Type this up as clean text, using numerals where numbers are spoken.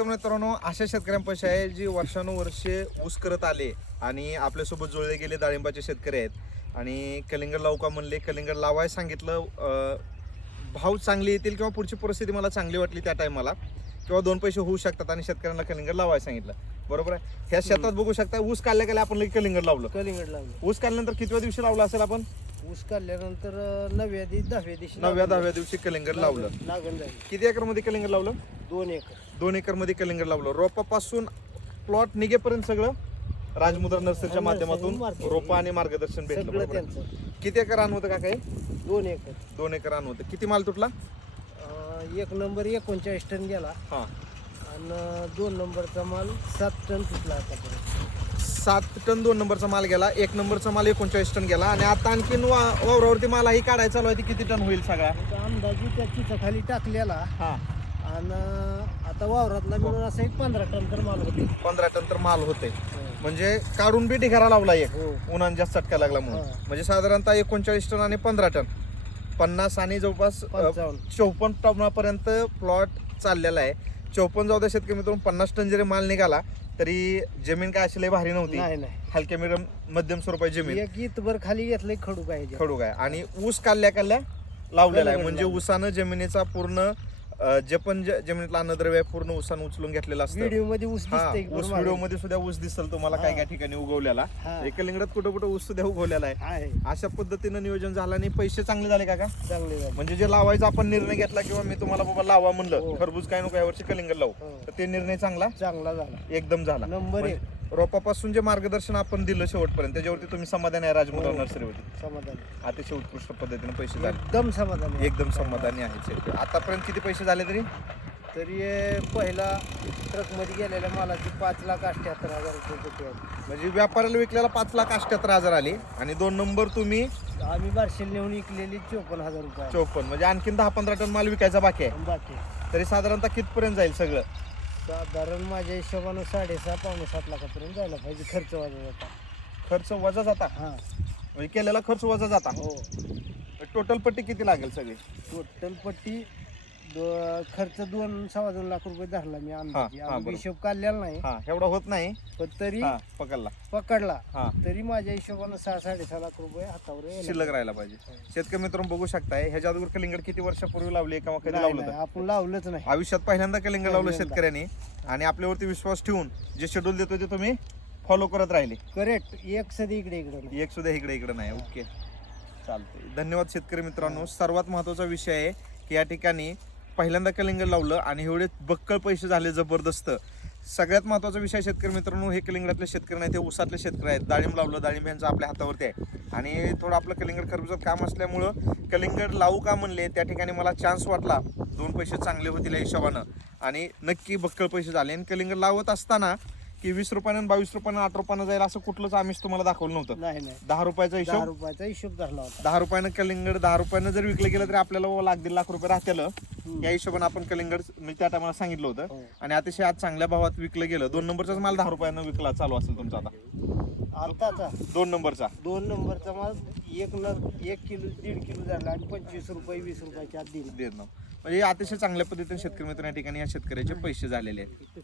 मित्रांनो, अशा शेतकऱ्यांपाशी आहे जी वर्षानुवर्षे ऊस करत आले आणि आपल्यासोबत जुळले गेले डाळिंबाचे शेतकरी आहेत आणि कलिंगड लावू का म्हणले. कलिंगड लावाय सांगितलं. भाव चांगले येतील किंवा पुढची परिस्थिती मला चांगली वाटली त्या टायमाला, किंवा दोन पैसे होऊ शकतात आणि शेतकऱ्यांना कलिंगड लावायला सांगितलं. बरोबर आहे. ह्या शेतात बघू शकता ऊस काढल्या आपण लगेच कलिंगड लावलं. ऊस काढल्यानंतर कितव्या दिवशी लावलं असेल आपण? ऊस काढल्यानंतर 9व्या 10व्या दिवशी 9व्या-10व्या दिवशी कलिंगड लावलं. लागण झाली. किती एकर मध्ये कलिंगड लावलं? 2 एकर. 2 एकर मध्ये कलिंगड लावलं. रोपापासून प्लॉट निघेपर्यंत सगळं राजमुद्रा नर्सरीच्या माध्यमातून रोपा आणि मार्गदर्शन भेटलं. सगळं बरोबर आहे. त्यांचं. किती एकर रान होतं का काय? 2 एकर. 2 एकर रान होतं. किती माल तुटला? 1 नंबर 39 टन गेला हा. आणि 2 नंबरचा माल 7 टन तुटला आतापर्यंत. 7 टन 2 नंबरचा माल गेला. 1 नंबरचा माल 39 टन गेला. आणि आता आणखीन वावरावरती माल ही काढायचा चालू आहे. ती किती टन होईल सगळा? आता अंदाजे त्या खाली टाकलेला हा. आणि आता वावरातला मिळून असं एक 15 टन तर माल होते. 15 टन तर माल होते. म्हणजे काढून बी ढिगारा लावला एक. हो. उन्हान जास्त चटका लागला म्हणून. हा. म्हणजे साधारणतः 39 टन आणि 15 टन 50 आणि जवळपास 54 टनापर्यंत प्लॉट चाललेला आहे. 54 जाऊ द्या शेतकरी मित्रांनो, 50 टन जरी माल निघाला तरी जमीन काय अशी लय भारी नव्हती. नाही हलक्या मध्यम स्वरूपाची जमीन. एक इतभर खाली घेतलंय खडू काय खडूक आहे आणि ऊस काढल्या लावलेला आहे. म्हणजे ऊसानं जमिनीचा पूर्ण जे पण जमिनीतला अन्नद्रव्य आहे पूर्ण ऊसानं उचलून घेतलेला असतं. व्हिडिओ मध्ये ऊस दिसतंय. ऊस व्हिडिओ मध्ये सुद्धा ऊस दिसल तुम्हाला काय काय ठिकाणी उगवलेला. कलिंगडात कुठं कुठं ऊस सुद्धा उगवलेला आहे. अशा पद्धतीनं नियोजन झालं आणि पैसे चांगले झाले का? चांगले झाले. म्हणजे जे लावायचा आपण निर्णय घेतला किंवा मी तुम्हाला बाबा लावा म्हणलं खरबूज काय नको यावर्षी कलिंगड लावू, तर ते निर्णय चांगला झाला एकदम झाला. नंबर 1. रोपापासून जे मार्गदर्शन आपण दिलं शेवटपर्यंत त्याच्यावरती तुम्ही समाधानी आहे? राजमुद्रा नर्सरीवरती समाधानी, अतिशय उत्कृष्ट पद्धतीने पैसे झाले. एकदम समाधानी, एकदम समाधानी आहे. आतापर्यंत किती पैसे झाले तरी पहिला ट्रक मध्ये गेलेल्या मालाची 5,78,000 रुपये होते. म्हणजे व्यापाऱ्याला विकलेला 5,78,000 आले आणि 2 नंबर तुम्ही आम्ही बार्शील नेऊन विकलेली 54,000 रुपये. 54 म्हणजे आणखीन 10-15 टन माल विकायचा बाकी आहे. बाकी तरी साधारणतः कितपर्यंत जाईल सगळं? साधारण माझ्या हिशोबानं 6.5-7 लाखापर्यंत जायला पाहिजे. खर्च वजा जाता. खर्च वजा जाता? हा. म्हणजे केलेला खर्च वजा जाता. हो. टोटल पट्टी किती लागेल सगळी? टोटल पट्टी खर्च 2-2.25 लाख रुपये धरला मी अंदाजे. बरोबर. हिशोब काढलेला नाही. हा, एवढा होत नाही पण तरी पकडला हा. तरी माझ्या हिशोबानं 6-6.5 लाख रुपये हातावर शिल्लक राहायला पाहिजे. शेतकरी मित्रांनो बघू शकताय, ह्याच्या अगोदर कलिंगड किती वर्षापूर्वी लावले किंवा कधी लावलं होतं? आपण लावलंच नाही. आयुष्यात पहिल्यांदा कलिंगड लावलं शेतकऱ्यांनी आणि आपल्यावरती विश्वास ठेवून जे शेड्यूल देतो ते तुम्ही फॉलो करत राहिले. करेक्ट. एक सध्या इकडे नाही. एक सुद्धा इकडे नाही. ओके, चालतंय. धन्यवाद शेतकरी मित्रांनो. सर्वात महत्वाचा विषय आहे की या ठिकाणी पहिल्यांदा कलिंगड लावलं आणि एवढे बक्कळ पैसे झाले जबरदस्त. सगळ्यात महत्वाचा विषय शेतकरी मित्रांनो, हे कलिंगडातले शेतकरी नाही, ते ऊसातले शेतकरी आहेत. डाळिंब लावलं, डाळिंब यांचं आपल्या हातावरती आहे आणि थोडं आपलं कलिंगड खरबूजात काम असल्यामुळं कलिंगड लावू का म्हणले. त्या ठिकाणी मला चान्स वाटला 2 पैसे चांगले होतील या हिशोबानं आणि नक्की बक्कळ पैसे झाले. आणि कलिंगड लावत असताना की 20 रुपयानं 22 रुपयानं 8 रुपयानं जाईल असं कुठलंच आम्हीच तुम्हाला दाखवलं नव्हतं. नाही. 10 रुपयाचा हिशोब. 10 रुपयाचा हिशोब धरला होता. 10 रुपयानं कलिंगड 10 रुपयानं जर विकलं गेलं तरी आपल्याला 1-1.5 लाख रुपये राहतील. या हिशोबाने आपण कलिंगड मी त्या टायमाला सांगितलं होतं आणि अतिशय आज चांगल्या भावात विकलं गेलं. 2 नंबरचाच माल 10 रुपयानं विकला चालू असेल तुमचा आताचा 2 नंबरचा. 2 नंबरचा माल 1 किलो 1.5 किलो झाला आणि 25 रुपये 20 रुपयाच्या आत दिले. म्हणजे अतिशय चांगल्या पद्धतीने शेतकरी मित्रांनो या ठिकाणी या शेतकऱ्याचे पैसे झालेले आहेत.